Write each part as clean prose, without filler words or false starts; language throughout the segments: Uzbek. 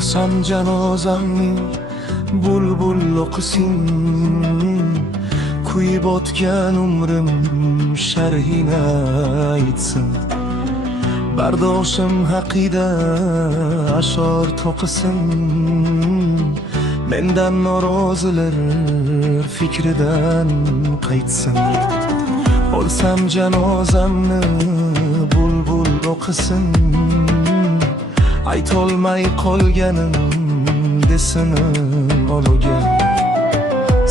O'lsam janozamni bulbul o'qisin, kuyib o'tgan umrim sharhini aytsin. Bardoshim haqida ashor to'qisin, mendan norozilar fikridan qaytsin. O'lsam janozamni bulbul o'qisin, aytolmay qolganim desin ologa.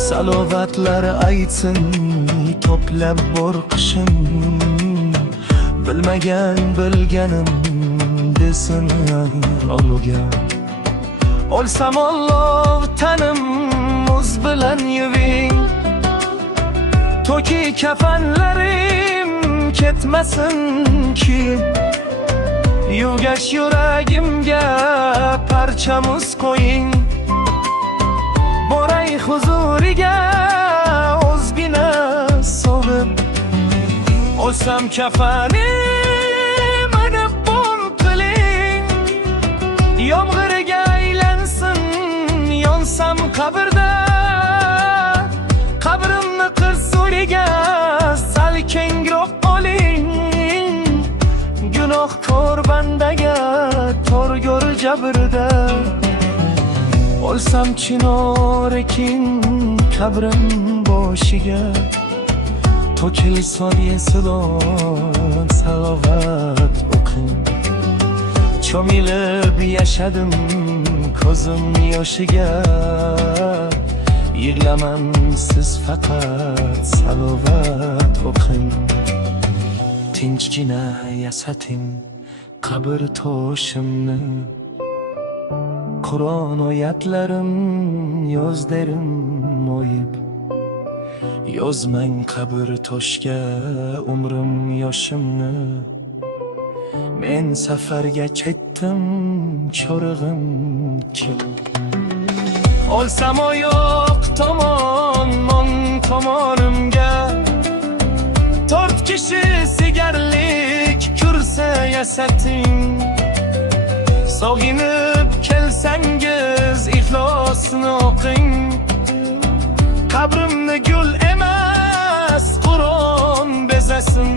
Salovatlar aytsin to'plab bor qishim, bilmagan bilganim desin ologa. O'lsam Alloh tanim muz bilan yuving, toki kafanlarim ketmasin ki. Yugash yuragimga parcha muz qo'ying, boray huzuriga o'zgina sog'ib. O'lsam kafanimni bol qiling, yomg'irga aylansin yonsam qabrda. Qabrimni qirsuriga sal kengroq oling, gunohkor bandaga torg'or jabrda. O'lsam chinor ekin qabrim boshiga, to'kilson yesilon salovat o'qing. Cho'milib yashadim ko'zim yoshiga, yig'laman siz faqat salovat o'qing. Tinchgina yasating qabr toshimni, Qur'on oyatlarim yozderim o'yib. Yozmang qabr toshga umrim yoshimni, men safarga ketdim chorig'im kib. O'lsam oyoq tomon mon tomonimga, 4 kishi sigarlik kursa yasating. Sog'inib kelsangiz ixlosni o'qing, qabrimni gul emas Qur'on bezasin.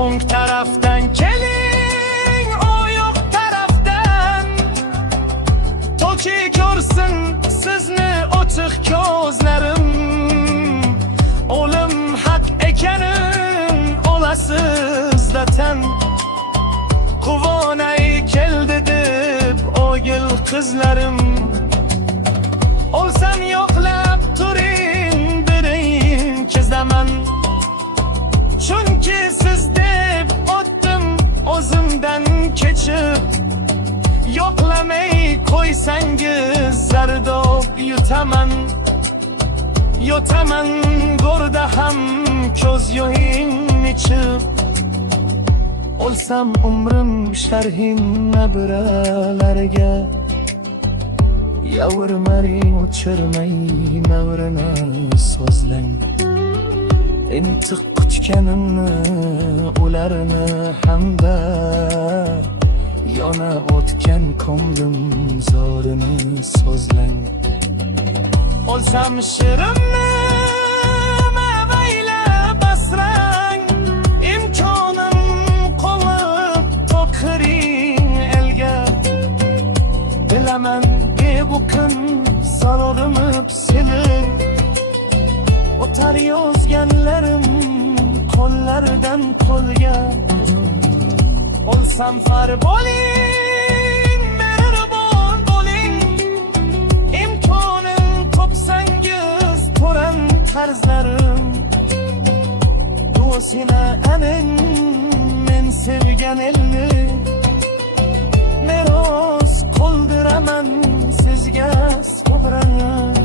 O'ng tarafdan keling, oyoq tarafdan, toki ko'rsin sizni ochiq ko'zlarim. O'lim haq ekanin olasiz datan, quvonay keldi deb o'gil qizlarim. O'lsam yo'qlab turing birinchi zaman, chunki siz deb o'tdim o'zimdan kechib. Yo'qlamay qo'ysangiz zardob yutaman, yotaman go'rda ham ko'z yo'ying ichib. O'lsam umrim sharhin nabralarga, yavurmaring o'chirmay navrini so'zlang. Intiq kutganimni ularni hamda, yona o'tgan ko'nglim zorini so'zlang. O'lsam shirimni mavaylab asrang, imkonim qo'lib to'qiring elga. Bilaman bu kun so'rolib seni, o'tar yozganlarim qo'llardan qo'lga. O'lsam far bo'ling, mehribon bo'ling, imkonim topsangiz to'ran qarzlarim. Duosini amin men sevgan elni, meros qoldiraman sizga sog'rani.